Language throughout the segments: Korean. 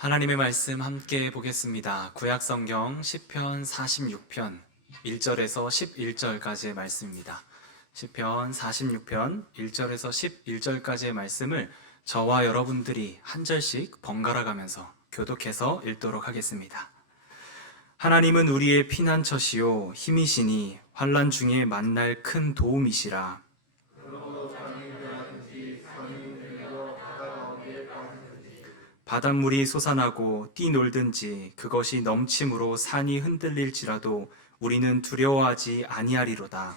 하나님의 말씀 함께 보겠습니다. 구약성경 시편 46편 1절에서 11절까지의 말씀입니다. 시편 46편 1절에서 11절까지의 말씀을 저와 여러분들이 한 절씩 번갈아 가면서 교독해서 읽도록 하겠습니다. 하나님은 우리의 피난처시요 힘이시니 환난 중에 만날 큰 도움이시라. 바닷물이 솟아나고 뛰놀든지 그것이 넘침으로 산이 흔들릴지라도 우리는 두려워하지 아니하리로다.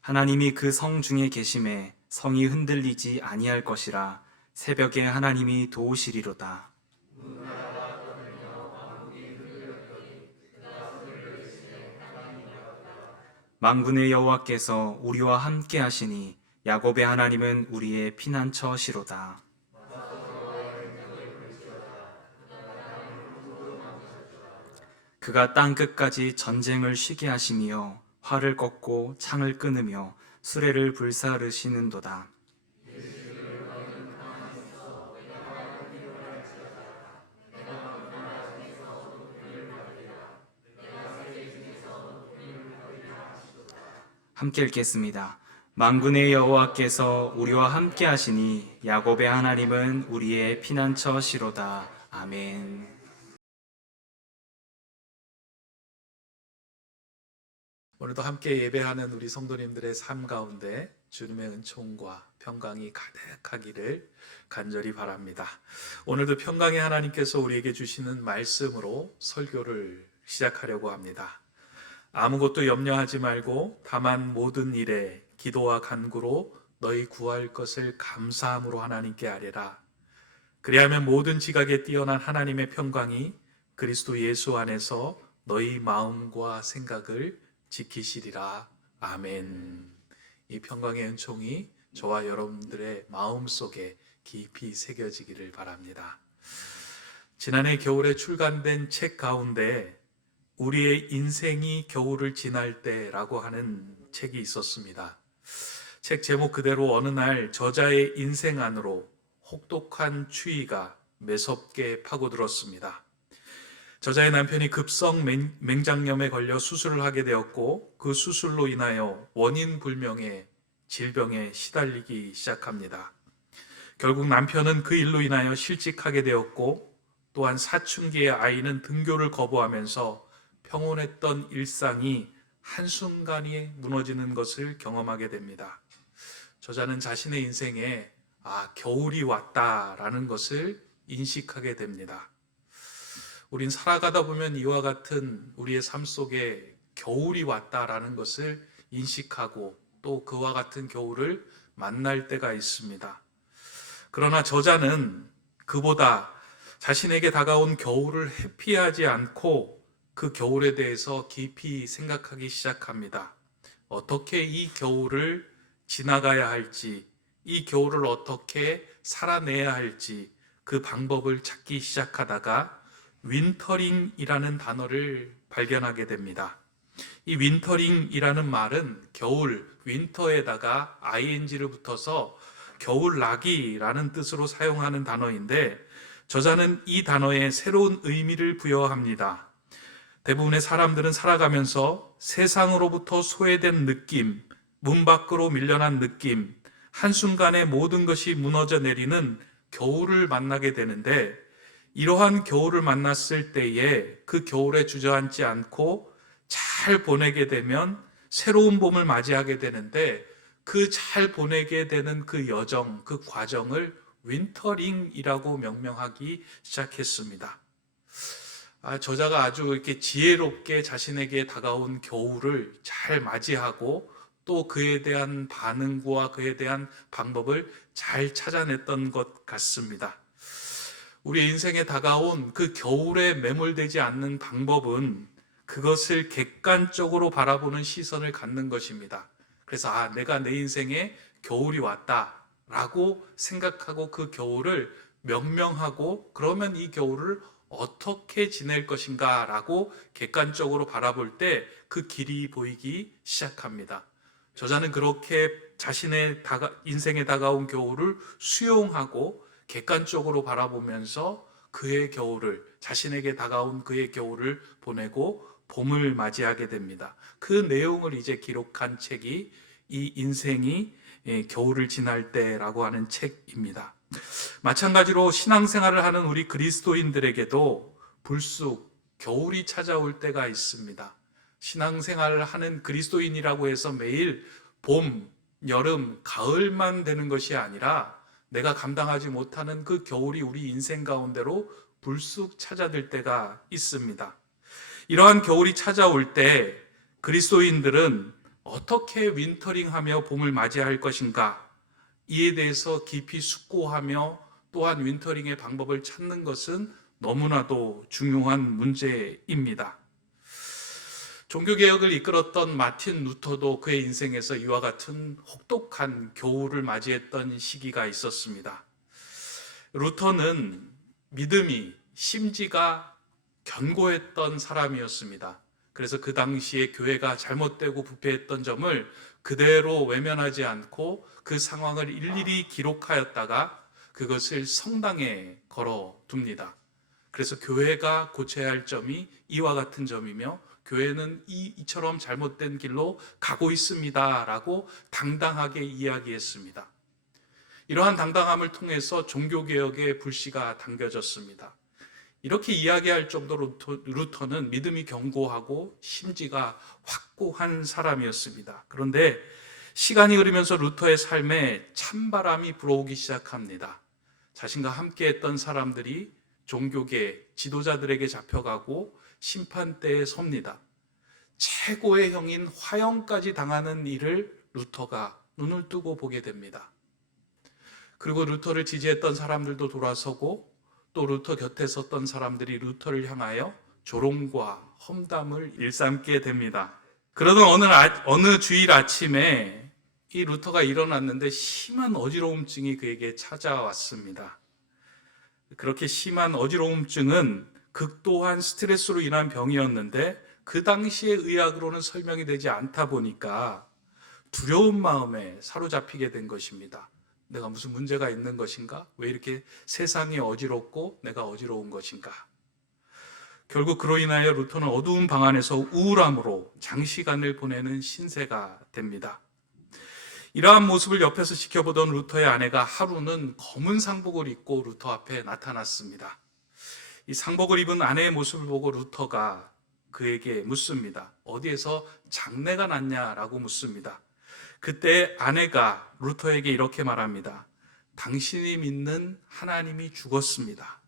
하나님이 그 성 중에 계심에 성이 흔들리지 아니할 것이라. 새벽에 하나님이 도우시리로다. 만군의 여호와께서 우리와 함께 하시니 야곱의 하나님은 우리의 피난처시로다. 그가 땅 끝까지 전쟁을 쉬게 하시며 활을 꺾고 창을 끊으며 수레를 불사르시는도다. 함께 읽겠습니다. 만군의 여호와께서 우리와 함께 하시니 야곱의 하나님은 우리의 피난처시로다. 아멘. 오늘도 함께 예배하는 우리 성도님들의 삶 가운데 주님의 은총과 평강이 가득하기를 간절히 바랍니다. 오늘도 평강의 하나님께서 우리에게 주시는 말씀으로 설교를 시작하려고 합니다. 아무것도 염려하지 말고 다만 모든 일에 기도와 간구로 너희 구할 것을 감사함으로 하나님께 아뢰라. 그리하면 모든 지각에 뛰어난 하나님의 평강이 그리스도 예수 안에서 너희 마음과 생각을 지키시리라. 아멘. 이 평강의 은총이 저와 여러분들의 마음속에 깊이 새겨지기를 바랍니다. 지난해 겨울에 출간된 책 가운데 우리의 인생이 겨울을 지날 때라고 하는 책이 있었습니다. 책 제목 그대로 어느 날 저자의 인생 안으로 혹독한 추위가 매섭게 파고들었습니다. 저자의 남편이 급성 맹장염에 걸려 수술을 하게 되었고 그 수술로 인하여 원인 불명의 질병에 시달리기 시작합니다. 결국 남편은 그 일로 인하여 실직하게 되었고 또한 사춘기의 아이는 등교를 거부하면서 평온했던 일상이 한순간에 무너지는 것을 경험하게 됩니다. 저자는 자신의 인생에 겨울이 왔다라는 것을 인식하게 됩니다. 우린 살아가다 보면 이와 같은 우리의 삶 속에 겨울이 왔다라는 것을 인식하고 또 그와 같은 겨울을 만날 때가 있습니다. 그러나 저자는 그보다 자신에게 다가온 겨울을 회피하지 않고 그 겨울에 대해서 깊이 생각하기 시작합니다. 어떻게 이 겨울을 지나가야 할지, 이 겨울을 어떻게 살아내야 할지 그 방법을 찾기 시작하다가 윈터링이라는 단어를 발견하게 됩니다. 이 윈터링이라는 말은 겨울, 윈터에다가 ing를 붙어서 겨울나기라는 뜻으로 사용하는 단어인데 저자는 이 단어에 새로운 의미를 부여합니다. 대부분의 사람들은 살아가면서 세상으로부터 소외된 느낌, 문 밖으로 밀려난 느낌, 한순간에 모든 것이 무너져 내리는 겨울을 만나게 되는데 이러한 겨울을 만났을 때에 그 겨울에 주저앉지 않고 잘 보내게 되면 새로운 봄을 맞이하게 되는데 그 잘 보내게 되는 그 여정, 그 과정을 윈터링이라고 명명하기 시작했습니다. 저자가 아주 이렇게 지혜롭게 자신에게 다가온 겨울을 잘 맞이하고 또 그에 대한 반응과 그에 대한 방법을 잘 찾아냈던 것 같습니다. 우리 인생에 다가온 그 겨울에 매몰되지 않는 방법은 그것을 객관적으로 바라보는 시선을 갖는 것입니다. 그래서 내가 내 인생에 겨울이 왔다라고 생각하고 그 겨울을 명명하고 그러면 이 겨울을 어떻게 지낼 것인가 라고 객관적으로 바라볼 때 그 길이 보이기 시작합니다. 저자는 그렇게 자신의 인생에 다가온 겨울을 수용하고 객관적으로 바라보면서 그의 겨울을, 자신에게 다가온 그의 겨울을 보내고 봄을 맞이하게 됩니다. 그 내용을 이제 기록한 책이 이 인생이 겨울을 지날 때라고 하는 책입니다. 마찬가지로 신앙생활을 하는 우리 그리스도인들에게도 불쑥 겨울이 찾아올 때가 있습니다. 신앙생활을 하는 그리스도인이라고 해서 매일 봄, 여름, 가을만 되는 것이 아니라 내가 감당하지 못하는 그 겨울이 우리 인생 가운데로 불쑥 찾아들 때가 있습니다. 이러한 겨울이 찾아올 때 그리스도인들은 어떻게 윈터링하며 봄을 맞이할 것인가? 이에 대해서 깊이 숙고하며 또한 윈터링의 방법을 찾는 것은 너무나도 중요한 문제입니다. 종교개혁을 이끌었던 마틴 루터도 그의 인생에서 이와 같은 혹독한 겨울을 맞이했던 시기가 있었습니다. 루터는 믿음이, 심지가 견고했던 사람이었습니다. 그래서 그 당시에 교회가 잘못되고 부패했던 점을 그대로 외면하지 않고 그 상황을 일일이 기록하였다가 그것을 성당에 걸어둡니다. 그래서 교회가 고쳐야 할 점이 이와 같은 점이며 교회는 이처럼 잘못된 길로 가고 있습니다 라고 당당하게 이야기했습니다. 이러한 당당함을 통해서 종교개혁의 불씨가 당겨졌습니다. 이렇게 이야기할 정도로 루터는 믿음이 견고하고 심지가 확고한 사람이었습니다. 그런데 시간이 흐르면서 루터의 삶에 찬바람이 불어오기 시작합니다. 자신과 함께했던 사람들이 종교계 지도자들에게 잡혀가고 심판대에 섭니다. 최고의 형인 화형까지 당하는 일을 루터가 눈을 뜨고 보게 됩니다. 그리고 루터를 지지했던 사람들도 돌아서고 또 루터 곁에 섰던 사람들이 루터를 향하여 조롱과 험담을 일삼게 됩니다. 그러던 어느 주일 아침에 이 루터가 일어났는데 심한 어지러움증이 그에게 찾아왔습니다. 그렇게 심한 어지러움증은 극도한 스트레스로 인한 병이었는데 그 당시의 의학으로는 설명이 되지 않다 보니까 두려운 마음에 사로잡히게 된 것입니다. 내가 무슨 문제가 있는 것인가? 왜 이렇게 세상이 어지럽고 내가 어지러운 것인가? 결국 그로 인하여 루터는 어두운 방 안에서 우울함으로 장시간을 보내는 신세가 됩니다. 이러한 모습을 옆에서 지켜보던 루터의 아내가 하루는 검은 상복을 입고 루터 앞에 나타났습니다. 이 상복을 입은 아내의 모습을 보고 루터가 그에게 묻습니다. 어디에서 장례가 났냐라고 묻습니다. 그때 아내가 루터에게 이렇게 말합니다. 당신이 믿는 하나님이 죽었습니다.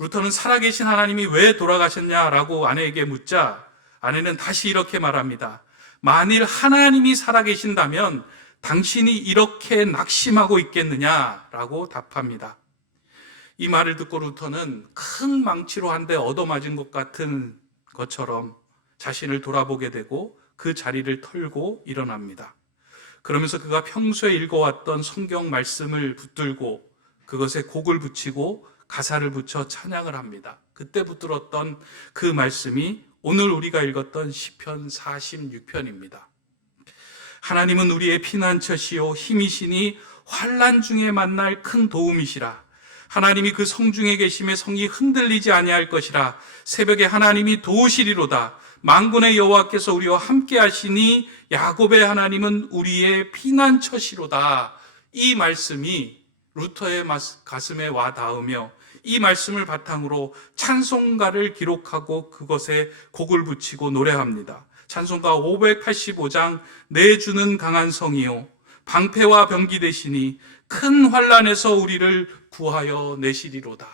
루터는 살아계신 하나님이 왜 돌아가셨냐라고 아내에게 묻자 아내는 다시 이렇게 말합니다. 만일 하나님이 살아계신다면 당신이 이렇게 낙심하고 있겠느냐라고 답합니다. 이 말을 듣고 루터는 큰 망치로 한 대 얻어맞은 것 같은 것처럼 자신을 돌아보게 되고 그 자리를 털고 일어납니다. 그러면서 그가 평소에 읽어왔던 성경 말씀을 붙들고 그것에 곡을 붙이고 가사를 붙여 찬양을 합니다. 그때 붙들었던 그 말씀이 오늘 우리가 읽었던 시편 46편입니다. 하나님은 우리의 피난처시요 힘이시니 환난 중에 만날 큰 도움이시라. 하나님이 그 성중에 계심에 성이 흔들리지 아니할 것이라. 새벽에 하나님이 도우시리로다. 만군의 여호와께서 우리와 함께 하시니 야곱의 하나님은 우리의 피난처시로다. 이 말씀이 루터의 가슴에 와 닿으며 이 말씀을 바탕으로 찬송가를 기록하고 그것에 곡을 붙이고 노래합니다. 찬송가 585장 내 주는 강한 성이요 방패와 병기 되시니 큰 환난에서 우리를 구하여 내시리로다.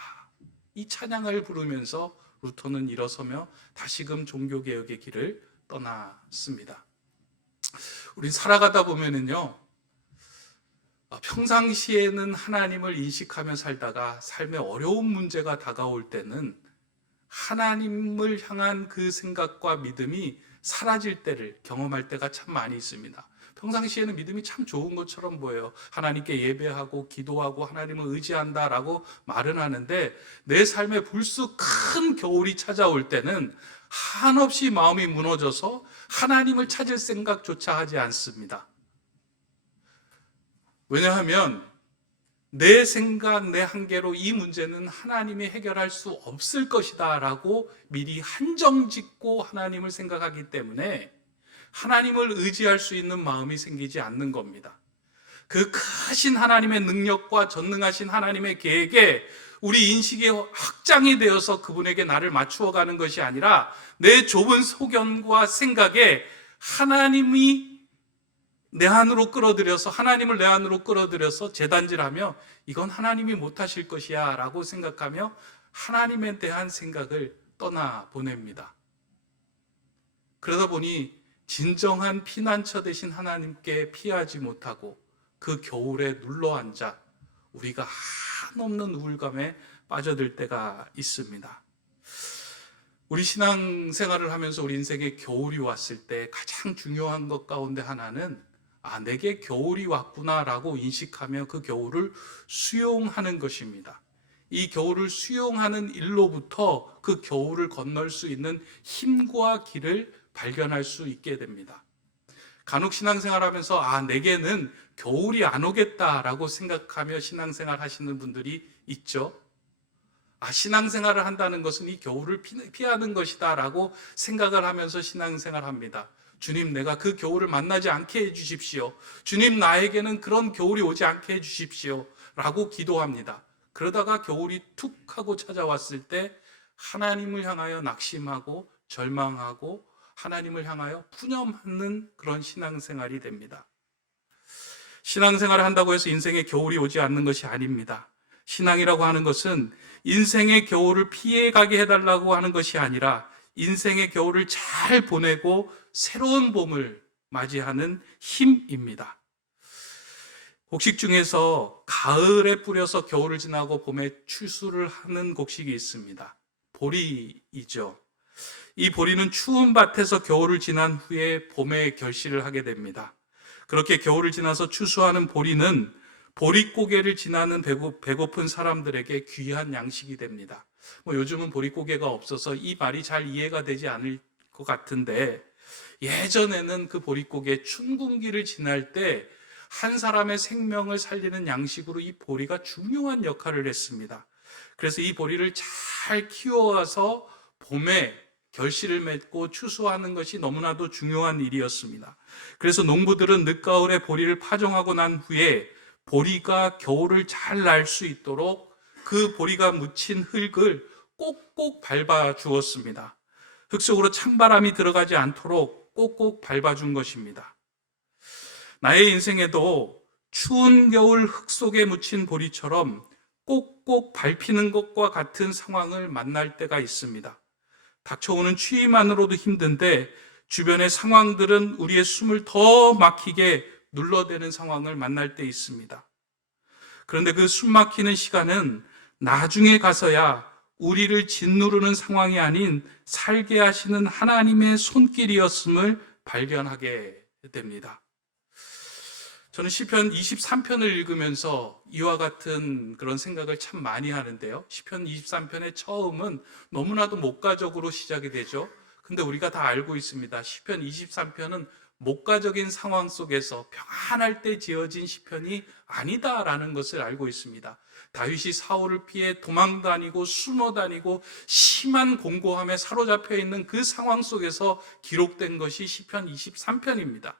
이 찬양을 부르면서 루터는 일어서며 다시금 종교개혁의 길을 떠났습니다. 우린 살아가다 보면은요, 평상시에는 하나님을 인식하며 살다가 삶에 어려운 문제가 다가올 때는 하나님을 향한 그 생각과 믿음이 사라질 때를 경험할 때가 참 많이 있습니다. 평상시에는 믿음이 참 좋은 것처럼 보여요. 하나님께 예배하고 기도하고 하나님을 의지한다라고 말은 하는데 내 삶에 불쑥 큰 겨울이 찾아올 때는 한없이 마음이 무너져서 하나님을 찾을 생각조차 하지 않습니다. 왜냐하면 내 생각, 내 한계로 이 문제는 하나님이 해결할 수 없을 것이다 라고 미리 한정짓고 하나님을 생각하기 때문에 하나님을 의지할 수 있는 마음이 생기지 않는 겁니다. 그 크신 하나님의 능력과 전능하신 하나님의 계획에 우리 인식이 확장이 되어서 그분에게 나를 맞추어 가는 것이 아니라 내 좁은 소견과 생각에 하나님이 내 안으로 끌어들여서, 하나님을 내 안으로 끌어들여서 재단질하며 이건 하나님이 못하실 것이야 라고 생각하며 하나님에 대한 생각을 떠나보냅니다. 그러다 보니 진정한 피난처 되신 하나님께 피하지 못하고 그 겨울에 눌러앉아 우리가 한없는 우울감에 빠져들 때가 있습니다. 우리 신앙생활을 하면서 우리 인생에 겨울이 왔을 때 가장 중요한 것 가운데 하나는 내게 겨울이 왔구나 라고 인식하며 그 겨울을 수용하는 것입니다. 이 겨울을 수용하는 일로부터 그 겨울을 건널 수 있는 힘과 길을 발견할 수 있게 됩니다. 간혹 신앙생활 하면서 내게는 겨울이 안 오겠다라고 생각하며 신앙생활 하시는 분들이 있죠. 신앙생활을 한다는 것은 이 겨울을 피하는 것이다 라고 생각을 하면서 신앙생활 합니다. 주님, 내가 그 겨울을 만나지 않게 해주십시오. 주님, 나에게는 그런 겨울이 오지 않게 해주십시오 라고 기도합니다. 그러다가 겨울이 툭 하고 찾아왔을 때 하나님을 향하여 낙심하고 절망하고 하나님을 향하여 푸념하는 그런 신앙생활이 됩니다. 신앙생활을 한다고 해서 인생에 겨울이 오지 않는 것이 아닙니다. 신앙이라고 하는 것은 인생의 겨울을 피해가게 해달라고 하는 것이 아니라 인생의 겨울을 잘 보내고 새로운 봄을 맞이하는 힘입니다. 곡식 중에서 가을에 뿌려서 겨울을 지나고 봄에 추수를 하는 곡식이 있습니다. 보리이죠. 이 보리는 추운 밭에서 겨울을 지난 후에 봄에 결실을 하게 됩니다. 그렇게 겨울을 지나서 추수하는 보리는 보릿고개를 지나는 배고픈 사람들에게 귀한 양식이 됩니다. 요즘은 보릿고개가 없어서 이 말이 잘 이해가 되지 않을 것 같은데, 예전에는 그 보릿고개 춘궁기를 지날 때 한 사람의 생명을 살리는 양식으로 이 보리가 중요한 역할을 했습니다. 그래서 이 보리를 잘 키워와서 봄에 결실을 맺고 추수하는 것이 너무나도 중요한 일이었습니다. 그래서 농부들은 늦가을에 보리를 파종하고 난 후에 보리가 겨울을 잘 날 수 있도록 그 보리가 묻힌 흙을 꼭꼭 밟아 주었습니다. 흙 속으로 찬바람이 들어가지 않도록 꼭꼭 밟아 준 것입니다. 나의 인생에도 추운 겨울 흙 속에 묻힌 보리처럼 꼭꼭 밟히는 것과 같은 상황을 만날 때가 있습니다. 닥쳐오는 추위만으로도 힘든데 주변의 상황들은 우리의 숨을 더 막히게 눌러대는 상황을 만날 때 있습니다. 그런데 그 숨 막히는 시간은 나중에 가서야 우리를 짓누르는 상황이 아닌 살게 하시는 하나님의 손길이었음을 발견하게 됩니다. 저는 시편 23편을 읽으면서 이와 같은 그런 생각을 참 많이 하는데요. 시편 23편의 처음은 너무나도 목가적으로 시작이 되죠. 근데 우리가 다 알고 있습니다. 시편 23편은 목가적인 상황 속에서 평안할 때 지어진 시편이 아니다라는 것을 알고 있습니다. 다윗이 사울을 피해 도망 다니고 숨어 다니고 심한 공고함에 사로잡혀 있는 그 상황 속에서 기록된 것이 시편 23편입니다.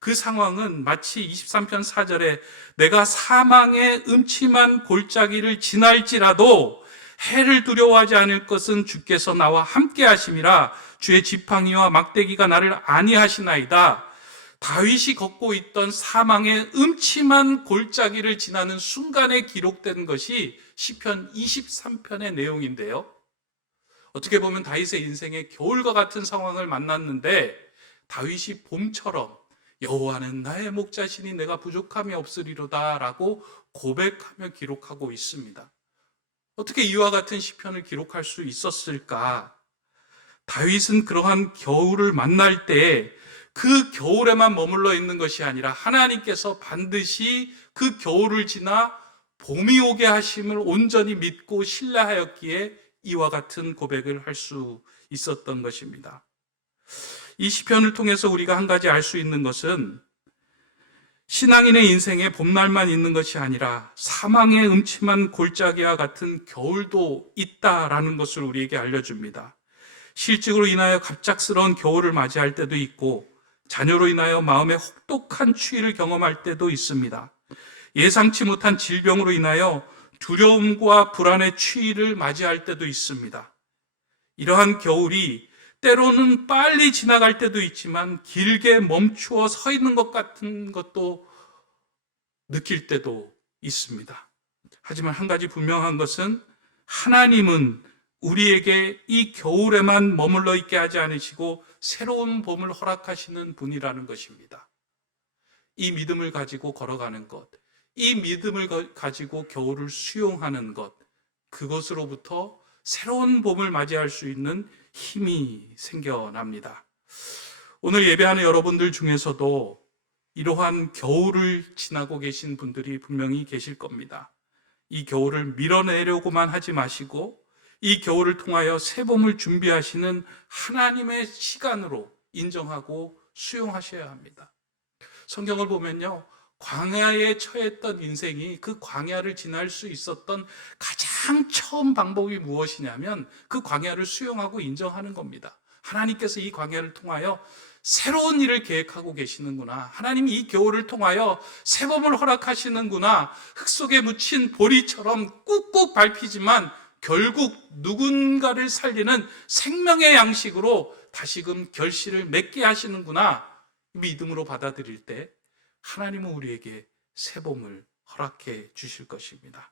그 상황은 마치 23편 4절에 내가 사망의 음침한 골짜기를 지날지라도 해를 두려워하지 않을 것은 주께서 나와 함께 하심이라 주의 지팡이와 막대기가 나를 안위하시나이다. 다윗이 걷고 있던 사망의 음침한 골짜기를 지나는 순간에 기록된 것이 시편 23편의 내용인데요. 어떻게 보면 다윗의 인생에 겨울과 같은 상황을 만났는데 다윗이 봄처럼 여호와는 나의 목자시니 내가 부족함이 없으리로다 라고 고백하며 기록하고 있습니다. 어떻게 이와 같은 시편을 기록할 수 있었을까? 다윗은 그러한 겨울을 만날 때 그 겨울에만 머물러 있는 것이 아니라 하나님께서 반드시 그 겨울을 지나 봄이 오게 하심을 온전히 믿고 신뢰하였기에 이와 같은 고백을 할 수 있었던 것입니다. 이 시편을 통해서 우리가 한 가지 알 수 있는 것은 신앙인의 인생에 봄날만 있는 것이 아니라 사망의 음침한 골짜기와 같은 겨울도 있다라는 것을 우리에게 알려줍니다. 실직으로 인하여 갑작스러운 겨울을 맞이할 때도 있고 자녀로 인하여 마음의 혹독한 추위를 경험할 때도 있습니다. 예상치 못한 질병으로 인하여 두려움과 불안의 추위를 맞이할 때도 있습니다. 이러한 겨울이 때로는 빨리 지나갈 때도 있지만 길게 멈추어 서 있는 것 같은 것도 느낄 때도 있습니다. 하지만 한 가지 분명한 것은 하나님은 우리에게 이 겨울에만 머물러 있게 하지 않으시고 새로운 봄을 허락하시는 분이라는 것입니다. 이 믿음을 가지고 걸어가는 것, 이 믿음을 가지고 겨울을 수용하는 것, 그것으로부터 새로운 봄을 맞이할 수 있는 힘이 생겨납니다. 오늘 예배하는 여러분들 중에서도 이러한 겨울을 지나고 계신 분들이 분명히 계실 겁니다. 이 겨울을 밀어내려고만 하지 마시고 이 겨울을 통하여 새 봄을 준비하시는 하나님의 시간으로 인정하고 수용하셔야 합니다. 성경을 보면요, 광야에 처했던 인생이 그 광야를 지날 수 있었던 가장 처음 방법이 무엇이냐면 그 광야를 수용하고 인정하는 겁니다. 하나님께서 이 광야를 통하여 새로운 일을 계획하고 계시는구나. 하나님이 이 겨울을 통하여 새 봄을 허락하시는구나. 흙 속에 묻힌 보리처럼 꾹꾹 밟히지만 결국 누군가를 살리는 생명의 양식으로 다시금 결실을 맺게 하시는구나. 믿음으로 받아들일 때 하나님은 우리에게 새 봄을 허락해 주실 것입니다.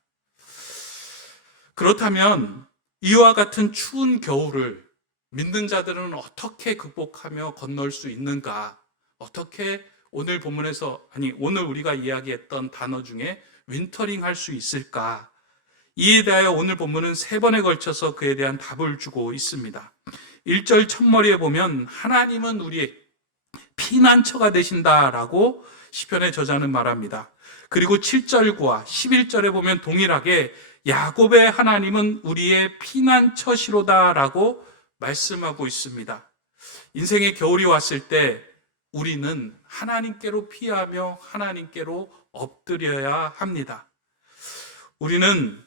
그렇다면 이와 같은 추운 겨울을 믿는 자들은 어떻게 극복하며 건널 수 있는가? 어떻게 오늘 본문에서, 오늘 우리가 이야기했던 단어 중에 윈터링 할 수 있을까? 이에 대하여 오늘 본문은 3번에 걸쳐서 그에 대한 답을 주고 있습니다. 1절 첫머리에 보면 하나님은 우리의 피난처가 되신다라고 시편의 저자는 말합니다. 그리고 7절과 11절에 보면 동일하게 야곱의 하나님은 우리의 피난처시로다라고 말씀하고 있습니다. 인생의 겨울이 왔을 때 우리는 하나님께로 피하며 하나님께로 엎드려야 합니다. 우리는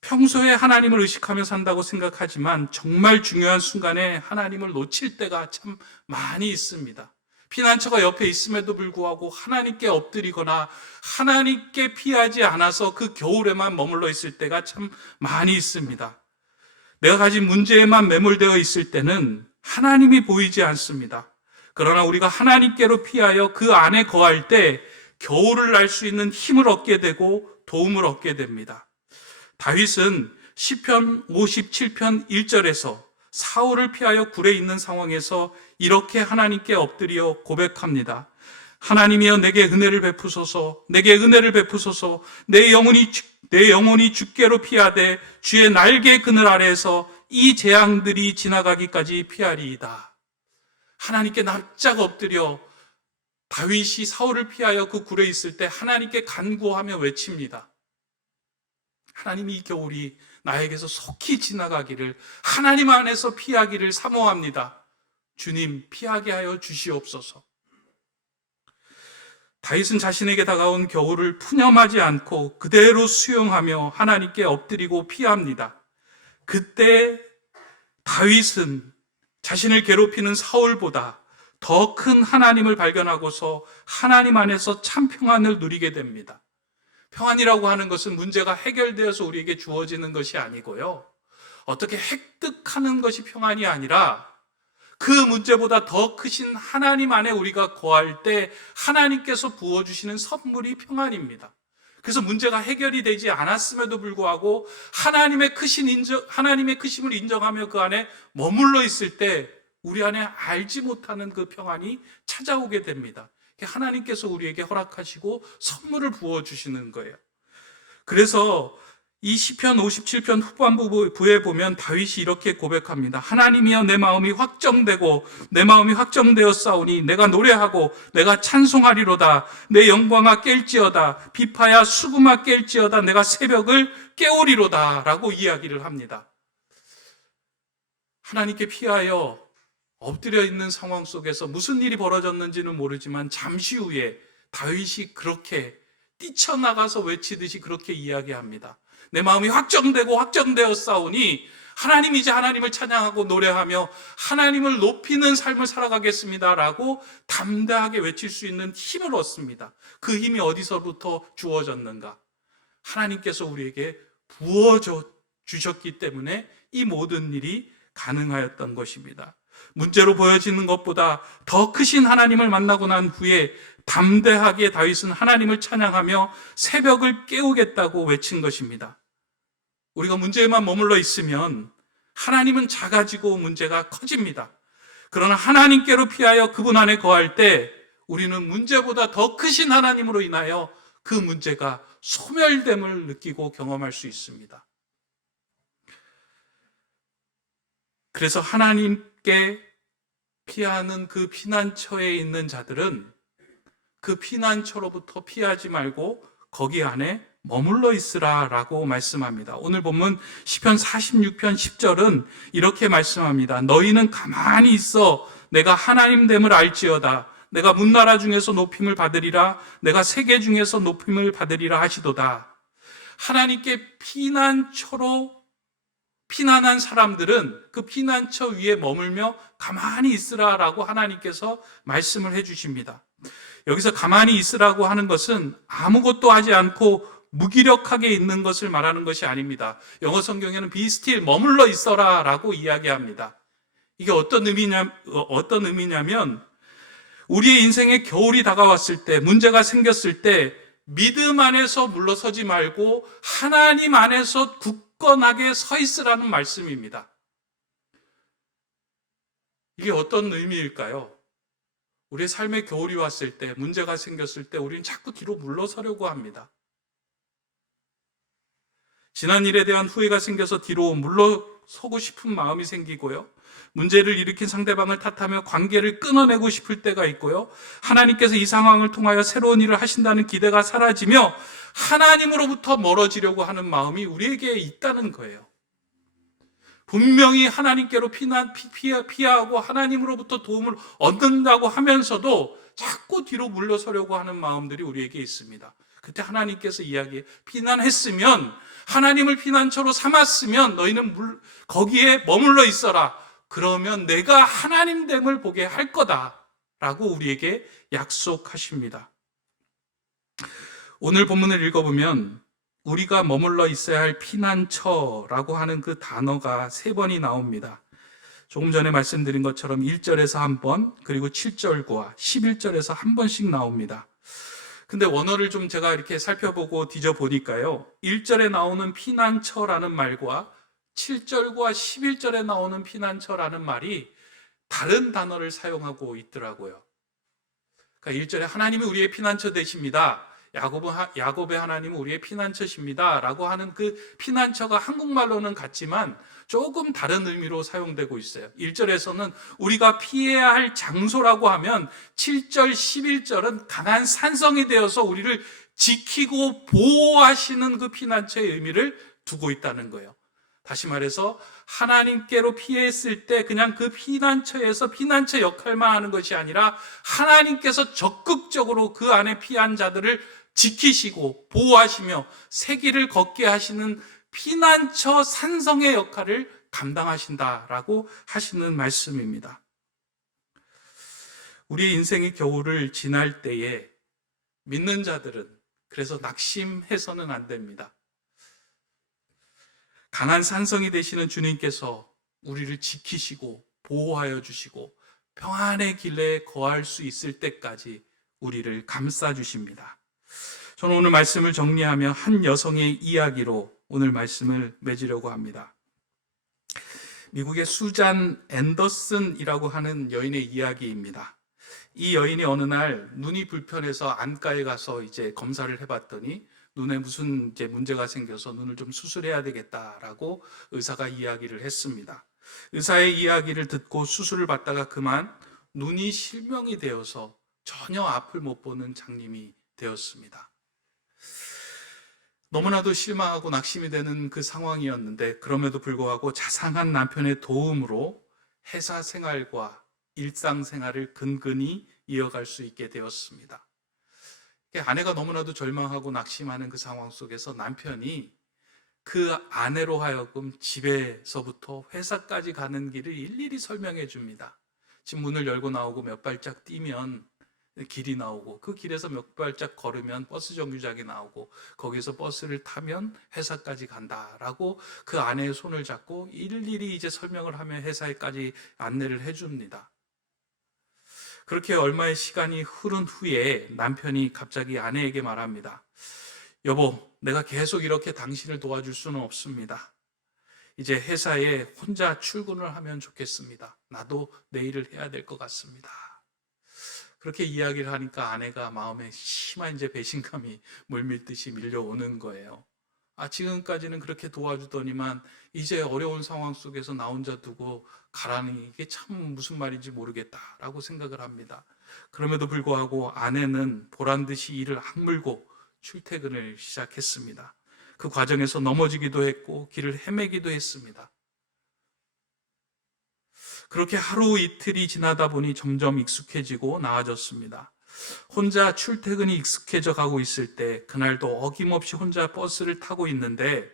평소에 하나님을 의식하며 산다고 생각하지만 정말 중요한 순간에 하나님을 놓칠 때가 참 많이 있습니다. 피난처가 옆에 있음에도 불구하고 하나님께 엎드리거나 하나님께 피하지 않아서 그 겨울에만 머물러 있을 때가 참 많이 있습니다. 내가 가진 문제에만 매몰되어 있을 때는 하나님이 보이지 않습니다. 그러나 우리가 하나님께로 피하여 그 안에 거할 때 겨울을 날 수 있는 힘을 얻게 되고 도움을 얻게 됩니다. 다윗은 시편 57편 1절에서 사울을 피하여 굴에 있는 상황에서 이렇게 하나님께 엎드려 고백합니다. 하나님이여 내게 은혜를 베푸소서, 내게 은혜를 베푸소서. 내 영혼이 주께로 피하되 주의 날개 그늘 아래에서 이 재앙들이 지나가기까지 피하리이다. 하나님께 납작 엎드려 다윗이 사울을 피하여 그 굴에 있을 때 하나님께 간구하며 외칩니다. 하나님이 이 겨울이 나에게서 속히 지나가기를, 하나님 안에서 피하기를 사모합니다. 주님, 피하게 하여 주시옵소서. 다윗은 자신에게 다가온 겨울을 푸념하지 않고 그대로 수용하며 하나님께 엎드리고 피합니다. 그때 다윗은 자신을 괴롭히는 사울보다 더 큰 하나님을 발견하고서 하나님 안에서 참 평안을 누리게 됩니다. 평안이라고 하는 것은 문제가 해결되어서 우리에게 주어지는 것이 아니고요, 어떻게 획득하는 것이 평안이 아니라 그 문제보다 더 크신 하나님 안에 우리가 거할 때 하나님께서 부어주시는 선물이 평안입니다. 그래서 문제가 해결이 되지 않았음에도 불구하고 하나님의 크심을 인정하며 그 안에 머물러 있을 때 우리 안에 알지 못하는 그 평안이 찾아오게 됩니다. 하나님께서 우리에게 허락하시고 선물을 부어주시는 거예요. 그래서 이 시편 57편 후반부에 보면 다윗이 이렇게 고백합니다. 하나님이여 내 마음이 확정되었사오니 내가 노래하고 내가 찬송하리로다. 내 영광아 깰지어다. 비파야 수금아 깰지어다. 내가 새벽을 깨우리로다 라고 이야기를 합니다. 하나님께 피하여 엎드려 있는 상황 속에서 무슨 일이 벌어졌는지는 모르지만 잠시 후에 다윗이 그렇게 뛰쳐나가서 외치듯이 그렇게 이야기합니다. 내 마음이 확정되어 싸우니 하나님, 이제 하나님을 찬양하고 노래하며 하나님을 높이는 삶을 살아가겠습니다 라고 담대하게 외칠 수 있는 힘을 얻습니다. 그 힘이 어디서부터 주어졌는가? 하나님께서 우리에게 주셨기 때문에 이 모든 일이 가능하였던 것입니다. 문제로 보여지는 것보다 더 크신 하나님을 만나고 난 후에 담대하게 다윗은 하나님을 찬양하며 새벽을 깨우겠다고 외친 것입니다. 우리가 문제에만 머물러 있으면 하나님은 작아지고 문제가 커집니다. 그러나 하나님께로 피하여 그분 안에 거할 때 우리는 문제보다 더 크신 하나님으로 인하여 그 문제가 소멸됨을 느끼고 경험할 수 있습니다. 그래서 하나님께 피하는 그 피난처에 있는 자들은 그 피난처로부터 피하지 말고 거기 안에 머물러 있으라 라고 말씀합니다. 오늘 본문 시편 46편 10절은 이렇게 말씀합니다. 너희는 가만히 있어 내가 하나님됨을 알지어다. 내가 문나라 중에서 높임을 받으리라. 내가 세계 중에서 높임을 받으리라 하시도다. 하나님께 피난처로 피난한 사람들은 그 피난처 위에 머물며 가만히 있으라라고 하나님께서 말씀을 해주십니다. 여기서 가만히 있으라고 하는 것은 아무것도 하지 않고 무기력하게 있는 것을 말하는 것이 아닙니다. 영어 성경에는 be still, 머물러 있어라 라고 이야기합니다. 이게 어떤 의미냐면 우리의 인생에 겨울이 다가왔을 때, 문제가 생겼을 때 믿음 안에서 물러서지 말고 하나님 안에서 굳건하게 서 있으라는 말씀입니다. 이게 어떤 의미일까요? 우리의 삶에 겨울이 왔을 때, 문제가 생겼을 때 우리는 자꾸 뒤로 물러서려고 합니다. 지난 일에 대한 후회가 생겨서 뒤로 물러서고 싶은 마음이 생기고요. 문제를 일으킨 상대방을 탓하며 관계를 끊어내고 싶을 때가 있고요. 하나님께서 이 상황을 통하여 새로운 일을 하신다는 기대가 사라지며 하나님으로부터 멀어지려고 하는 마음이 우리에게 있다는 거예요. 분명히 하나님께로 피하고 하나님으로부터 도움을 얻는다고 하면서도 자꾸 뒤로 물러서려고 하는 마음들이 우리에게 있습니다. 그때 하나님께서 피난했으면, 하나님을 피난처로 삼았으면 너희는 거기에 머물러 있어라. 그러면 내가 하나님됨을 보게 할 거다라고 우리에게 약속하십니다. 오늘 본문을 읽어보면 우리가 머물러 있어야 할 피난처라고 하는 그 단어가 3번이 나옵니다. 조금 전에 말씀드린 것처럼 1절에서 한 번, 그리고 7절과 11절에서 한 번씩 나옵니다. 근데 원어를 좀 제가 이렇게 살펴보고 뒤져보니까요, 1절에 나오는 피난처라는 말과 7절과 11절에 나오는 피난처라는 말이 다른 단어를 사용하고 있더라고요. 그러니까 1절에 하나님이 우리의 피난처 되십니다. 야곱의 하나님은 우리의 피난처십니다 라고 하는 그 피난처가 한국말로는 같지만 조금 다른 의미로 사용되고 있어요. 1절에서는 우리가 피해야 할 장소라고 하면 7절, 11절은 강한 산성이 되어서 우리를 지키고 보호하시는 그 피난처의 의미를 두고 있다는 거예요. 다시 말해서 하나님께로 피했을 때 그냥 그 피난처에서 피난처 역할만 하는 것이 아니라 하나님께서 적극적으로 그 안에 피한 자들을 지키시고 보호하시며 새 길을 걷게 하시는 피난처 산성의 역할을 감당하신다라고 하시는 말씀입니다. 우리의 인생의 겨울을 지날 때에 믿는 자들은 그래서 낙심해서는 안 됩니다. 강한 산성이 되시는 주님께서 우리를 지키시고 보호하여 주시고 평안의 길에 거할 수 있을 때까지 우리를 감싸 주십니다. 저는 오늘 말씀을 정리하며 한 여성의 이야기로 오늘 말씀을 맺으려고 합니다. 미국의 수잔 앤더슨이라고 하는 여인의 이야기입니다. 이 여인이 어느 날 눈이 불편해서 안과에 가서 이제 검사를 해봤더니 눈에 무슨 이제 문제가 생겨서 눈을 좀 수술해야 되겠다라고 의사가 이야기를 했습니다. 의사의 이야기를 듣고 수술을 받다가 그만 눈이 실명이 되어서 전혀 앞을 못 보는 장님이 되었습니다. 너무나도 실망하고 낙심이 되는 그 상황이었는데 그럼에도 불구하고 자상한 남편의 도움으로 회사 생활과 일상생활을 근근히 이어갈 수 있게 되었습니다. 아내가 너무나도 절망하고 낙심하는 그 상황 속에서 남편이 그 아내로 하여금 집에서부터 회사까지 가는 길을 일일이 설명해 줍니다. 집 문을 열고 나오고 몇 발짝 뛰면 길이 나오고, 그 길에서 몇 발짝 걸으면 버스 정류장이 나오고, 거기서 버스를 타면 회사까지 간다라고 그 아내의 손을 잡고 일일이 이제 설명을 하며 회사에까지 안내를 해줍니다. 그렇게 얼마의 시간이 흐른 후에 남편이 갑자기 아내에게 말합니다. 여보, 내가 계속 이렇게 당신을 도와줄 수는 없습니다. 이제 회사에 혼자 출근을 하면 좋겠습니다. 나도 내 일을 해야 될 것 같습니다. 그렇게 이야기를 하니까 아내가 마음에 심한 이제 배신감이 물밀듯이 밀려오는 거예요. 지금까지는 그렇게 도와주더니만 이제 어려운 상황 속에서 나 혼자 두고 가라니, 이게 참 무슨 말인지 모르겠다라고 생각을 합니다. 그럼에도 불구하고 아내는 보란 듯이 이를 악물고 출퇴근을 시작했습니다. 그 과정에서 넘어지기도 했고 길을 헤매기도 했습니다. 그렇게 하루 이틀이 지나다 보니 점점 익숙해지고 나아졌습니다. 혼자 출퇴근이 익숙해져 가고 있을 때, 그날도 어김없이 혼자 버스를 타고 있는데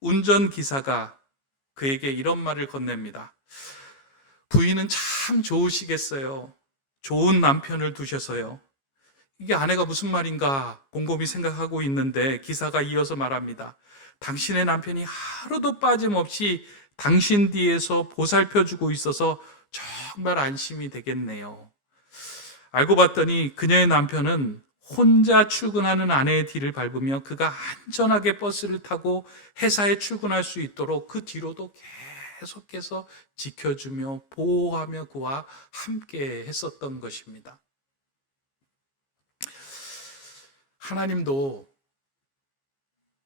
운전기사가 그에게 이런 말을 건넵니다. 부인은 참 좋으시겠어요. 좋은 남편을 두셔서요. 이게 아내가 무슨 말인가 곰곰이 생각하고 있는데 기사가 이어서 말합니다. 당신의 남편이 하루도 빠짐없이 당신 뒤에서 보살펴주고 있어서 정말 안심이 되겠네요. 알고 봤더니 그녀의 남편은 혼자 출근하는 아내의 뒤를 밟으며 그가 안전하게 버스를 타고 회사에 출근할 수 있도록 그 뒤로도 계속해서 지켜주며 보호하며 그와 함께 했었던 것입니다. 하나님도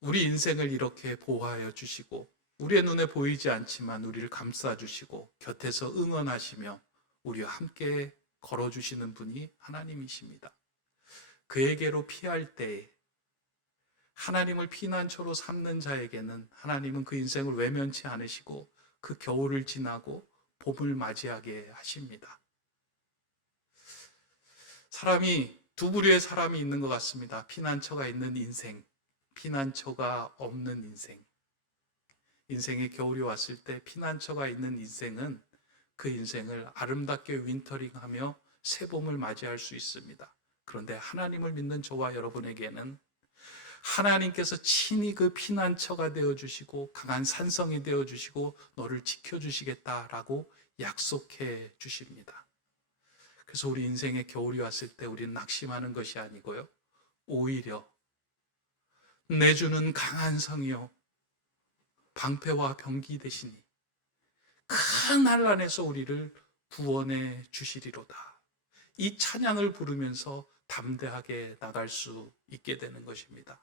우리 인생을 이렇게 보호하여 주시고, 우리의 눈에 보이지 않지만 우리를 감싸 주시고 곁에서 응원하시며 우리와 함께 걸어주시는 분이 하나님이십니다. 그에게로 피할 때에, 하나님을 피난처로 삼는 자에게는 하나님은 그 인생을 외면치 않으시고 그 겨울을 지나고 봄을 맞이하게 하십니다. 두 부류의 사람이 있는 것 같습니다. 피난처가 있는 인생, 피난처가 없는 인생. 인생의 겨울이 왔을 때 피난처가 있는 인생은 그 인생을 아름답게 윈터링하며 새봄을 맞이할 수 있습니다. 그런데 하나님을 믿는 저와 여러분에게는 하나님께서 친히 그 피난처가 되어주시고 강한 산성이 되어주시고 너를 지켜주시겠다라고 약속해 주십니다. 그래서 우리 인생의 겨울이 왔을 때 우리는 낙심하는 것이 아니고요, 오히려 내주는 강한 성이요 방패와 병기 되시니 큰 환난에서 우리를 구원해 주시리로다. 이 찬양을 부르면서 담대하게 나갈 수 있게 되는 것입니다.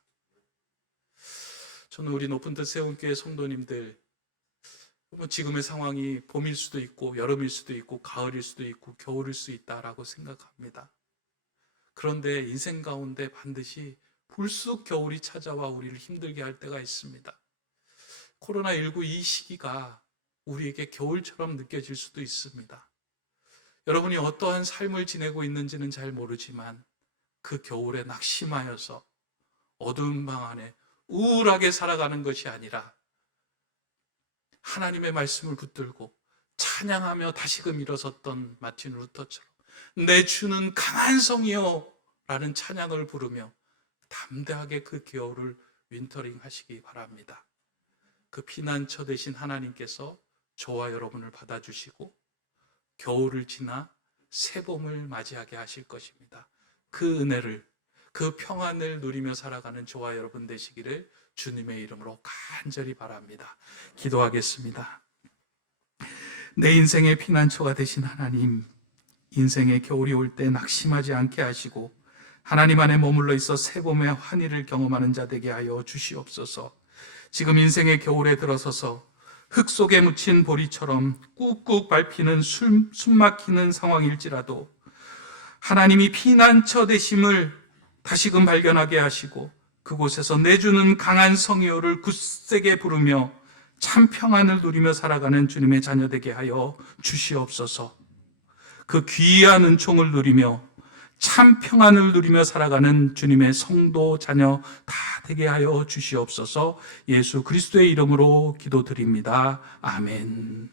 저는 우리 높은 뜻 세운교회 성도님들, 지금의 상황이 봄일 수도 있고 여름일 수도 있고 가을일 수도 있고 겨울일 수 있다라고 생각합니다. 그런데 인생 가운데 반드시 불쑥 겨울이 찾아와 우리를 힘들게 할 때가 있습니다. 코로나19 이 시기가 우리에게 겨울처럼 느껴질 수도 있습니다. 여러분이 어떠한 삶을 지내고 있는지는 잘 모르지만 그 겨울에 낙심하여서 어두운 방 안에 우울하게 살아가는 것이 아니라 하나님의 말씀을 붙들고 찬양하며 다시금 일어섰던 마틴 루터처럼 내 주는 강한 성이요 라는 찬양을 부르며 담대하게 그 겨울을 윈터링 하시기 바랍니다. 그 피난처 되신 하나님께서 저와 여러분을 받아주시고 겨울을 지나 새봄을 맞이하게 하실 것입니다. 그 은혜를, 그 평안을 누리며 살아가는 저와 여러분 되시기를 주님의 이름으로 간절히 바랍니다. 기도하겠습니다. 내 인생의 피난처가 되신 하나님, 인생의 겨울이 올 때 낙심하지 않게 하시고 하나님 안에 머물러 있어 새봄의 환희를 경험하는 자 되게 하여 주시옵소서. 지금 인생의 겨울에 들어서서 흙 속에 묻힌 보리처럼 꾹꾹 밟히는 숨막히는 상황일지라도 하나님이 피난처 되심을 다시금 발견하게 하시고 그곳에서 내주는 강한 성의어를 굳세게 부르며 참 평안을 누리며 살아가는 주님의 자녀 되게 하여 주시옵소서. 그 귀한 은총을 누리며 참 평안을 누리며 살아가는 주님의 성도 자녀 다 되게 하여 주시옵소서. 예수 그리스도의 이름으로 기도드립니다. 아멘.